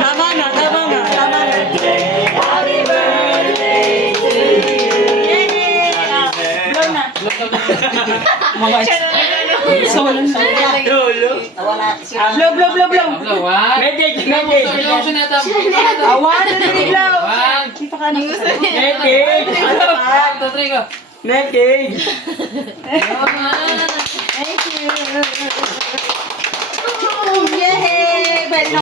Tama na, tama na, tama na. Happy birthday to you. Blow na. Mga so, walang saya. Blow, blow, blow, blow. Medic, medic. Awan, medic, blow. Hindi pa ka na. Medic. Medic. Thank you.